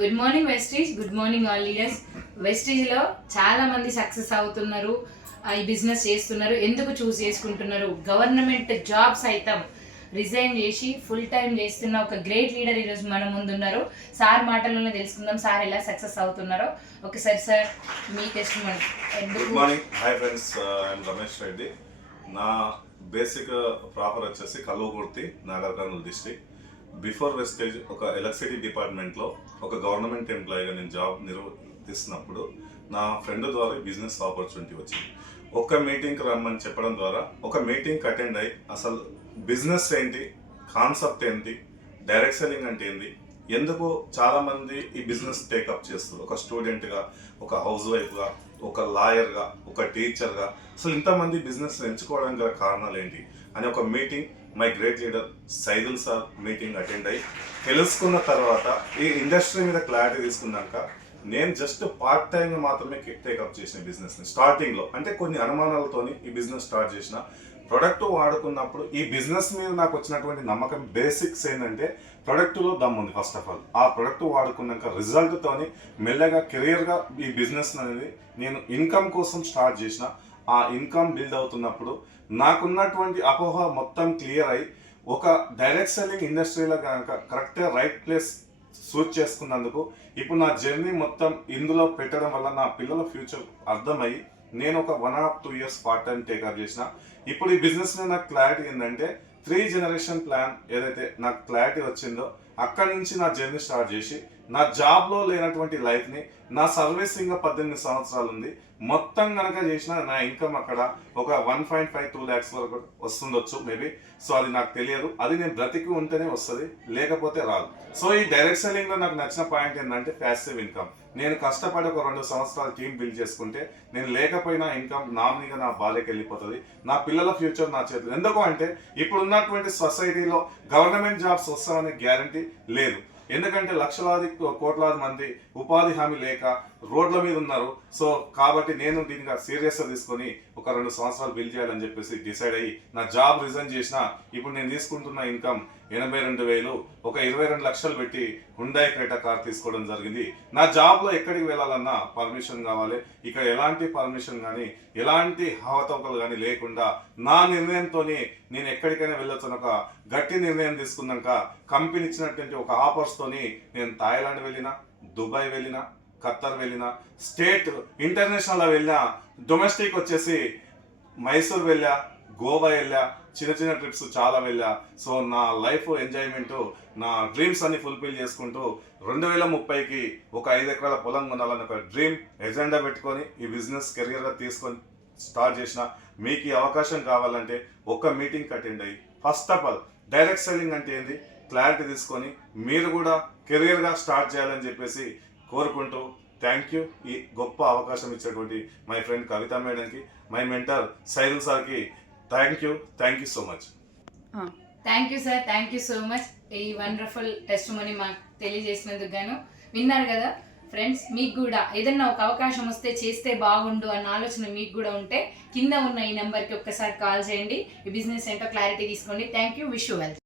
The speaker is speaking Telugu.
Good morning Vestige, good morning all leaders. వెస్టీజ్లో చాలా మంది సక్సెస్ అవుతున్నారు, ఈ బిజినెస్ చేస్తున్నారు. ఎందుకు చూస్ చేసుకుంటున్నారు? గవర్నమెంట్ జాబ్ సైతం రిజైన్ చేసి ఫుల్ టైం చేస్తున్న ఒక గ్రేట్ లీడర్ ఈరోజు మన ముందున్నారు. సార్ మాటల్లోనే తెలుసుకుందాం సార్ ఎలా సక్సెస్ అవుతున్నారో. ఒకసారి sir me test. Good morning, hi friends, I'm Ramesh Reddy. నా బేసిక్ ప్రాపర్ వచ్చేసి Kalwakurthy, Nagar Kurnool district. Before Vestige ఒక ఎలక్ట్రిసిటీ డిపార్ట్మెంట్లో ఒక గవర్నమెంట్ ఎంప్లాయీగా నేను జాబ్ నిర్వహిస్తున్నప్పుడు నా ఫ్రెండ్ ద్వారా బిజినెస్ ఆపర్చునిటీ వచ్చింది. ఒక మీటింగ్కి రమ్మని చెప్పడం ద్వారా ఒక మీటింగ్కి అటెండ్ అయ్యి అసలు బిజినెస్ ఏంటి, కాన్సెప్ట్ ఏంటి, డైరెక్ట్ సెల్లింగ్ అంటే ఏంటి, ఎందుకు చాలామంది ఈ బిజినెస్ టేకప్ చేస్తారు, ఒక స్టూడెంట్గా, ఒక హౌస్ వైఫ్గా, ఒక లాయర్గా, ఒక టీచర్గా, అసలు ఇంతమంది బిజినెస్ ఎంచుకోవడానికి గల కారణాలు ఏంటి అని ఒక meeting my great leader Saidul sir meeting attend అయ్యి తెలుసుకున్న తర్వాత ఈ ఇండస్ట్రీ మీద క్లారిటీ తీసుకున్నాక నేను జస్ట్ పార్ట్ టైంగా మాత్రమే టేకప్ చేసిన బిజినెస్ని స్టార్టింగ్లో. అంటే కొన్ని అనుమానాలతోని ఈ బిజినెస్ స్టార్ట్ చేసిన. ప్రొడక్ట్ వాడుకున్నప్పుడు ఈ బిజినెస్ మీద నాకు వచ్చినటువంటి నమ్మకం బేసిక్స్ ఏంటంటే ప్రొడక్ట్లో దమ్ ఉంది. ఫస్ట్ ఆఫ్ ఆల్ ఆ ప్రొడక్ట్ వాడుకున్నాక రిజల్ట్తోని మెల్లగా కెరియర్గా ఈ బిజినెస్ అనేది నేను ఇన్కమ్ కోసం స్టార్ట్ చేసిన. ఆ ఇన్కమ్ బిల్డ్ అవుతున్నప్పుడు నాకున్నటువంటి అపోహ మొత్తం క్లియర్ అయ్యి ఒక డైరెక్ట్ సెల్లింగ్ ఇండస్ట్రీలో కనుక కరెక్ట్గా రైట్ ప్లేస్ సూట్ చేసుకున్నందుకు ఇప్పుడు నా జర్నీ మొత్తం ఇందులో పెట్టడం వల్ల నా పిల్లల ఫ్యూచర్ అర్థమయ్యి నేను ఒక 1.5-2 years పార్ట్ టైం టేకప్ చేసిన. ఇప్పుడు ఈ బిజినెస్ మీద నాకు క్లారిటీ ఏంటంటే 3 generation ప్లాన్ ఏదైతే నాకు క్లారిటీ వచ్చిందో అక్కడి నుంచి నా జర్నీ స్టార్ట్ చేసి నా జాబ్లో లేనటువంటి లైఫ్ని నా సర్వీసింగ్ 18 సంవత్సరాలు ఉంది మొత్తం కనుక చేసిన నా ఇన్కమ్ అక్కడ ఒక 1.5-2 lakhs వరకు వస్తుండొచ్చు మేబీ. సో అది నాకు తెలియదు, అది నేను బ్రతికి ఉంటేనే వస్తుంది, లేకపోతే రాదు. సో ఈ డైరెక్ట్ సెల్లింగ్లో నాకు నచ్చిన పాయింట్ ఏంటంటే ప్యాసివ్ ఇన్కమ్. నేను కష్టపడి ఒక 2 సంవత్సరాలు టీమ్ బిల్డ్ చేసుకుంటే నేను లేకపోయినా ఇన్కమ్ నామినీగా నా బాల్యకి వెళ్ళిపోతుంది, నా పిల్లల ఫ్యూచర్ నా చేతులు. ఎందుకు అంటే ఇప్పుడు ఉన్నటువంటి సొసైటీలో గవర్నమెంట్ జాబ్స్ వస్తామనే గ్యారంటీ లేదు. ఎందుకంటే లక్షలాది కోట్లాది మంది ఉపాధి హామీ లేక రోడ్ల మీద ఉన్నారు. సో కాబట్టి నేను దీనిగా సీరియస్గా తీసుకొని ఒక 2 సంవత్సరాలు బిల్డ్ చేయాలని చెప్పేసి డిసైడ్ అయ్యి నా జాబ్ రిజైన్ చేసిన. ఇప్పుడు నేను తీసుకుంటున్న ఇన్కమ్ 82,000, ఒక 22 లక్షలు పెట్టి హుండాయ్ క్రెటా కార్ తీసుకోవడం జరిగింది. నా జాబ్లో ఎక్కడికి వెళ్ళాలన్నా పర్మిషన్ కావాలి. ఇక ఎలాంటి పర్మిషన్ కానీ ఎలాంటి అవతవకలు కానీ లేకుండా నా నిర్ణయంతో నేను ఎక్కడికైనా వెళ్ళొచ్చు ఒక గట్టి నిర్ణయం తీసుకున్నాక కంపెనీ ఇచ్చినటువంటి ఒక ఆఫర్స్తోని నేను థాయిలాండ్ వెళ్ళిన, దుబాయ్ వెళ్ళిన, ఖత్తర్ వెళ్ళిన, స్టేట్ ఇంటర్నేషనల్లో వెళ్ళినా, డొమెస్టిక్ వచ్చేసి మైసూర్ వెళ్ళా, గోవా వెళ్ళా, చిన్న చిన్న ట్రిప్స్ చాలా వెళ్ళా. సో నా లైఫ్ ఎంజాయ్మెంట్, నా డ్రీమ్స్ అన్ని ఫుల్ఫిల్ చేసుకుంటూ 2030కి ఒక 5 ఎకరాల పొలం కొనాలని ఒక డ్రీమ్ ఎజెండా పెట్టుకొని ఈ బిజినెస్ కెరియర్గా తీసుకొని స్టార్ట్ చేసిన. మీకు ఈ అవకాశం కావాలంటే ఒక మీటింగ్ అటెండ్ అయ్యి first of all direct selling అంటే ఏంది క్లారిటీ తీసుకొని మీరు కూడా కెరియర్గా స్టార్ట్ చేయాలని చెప్పేసి కోరుకుంటూ థ్యాంక్ యూ. ఈ గొప్ప అవకాశం ఇచ్చేటువంటి మై ఫ్రెండ్ కవిత మేడంకి, మై మెంటర్ సైదుల్ సార్కి thank you so much. Thank you sir, thank you so much. ఈ వండర్ఫుల్ టెస్ట్ మనీ మాకు తెలియజేసినందుకు గాను. విన్నారు కదా ఫ్రెండ్స్, మీకు కూడా ఏదన్నా ఒక అవకాశం వస్తే చేస్తే బాగుండు అన్న ఆలోచన మీకు కూడా ఉంటే కింద ఉన్న ఈ నెంబర్కి ఒక్కసారి కాల్ చేయండి. ఈ బిజినెస్ ఏంటో క్లారిటీ తీసుకోండి. Thank you, wish you well.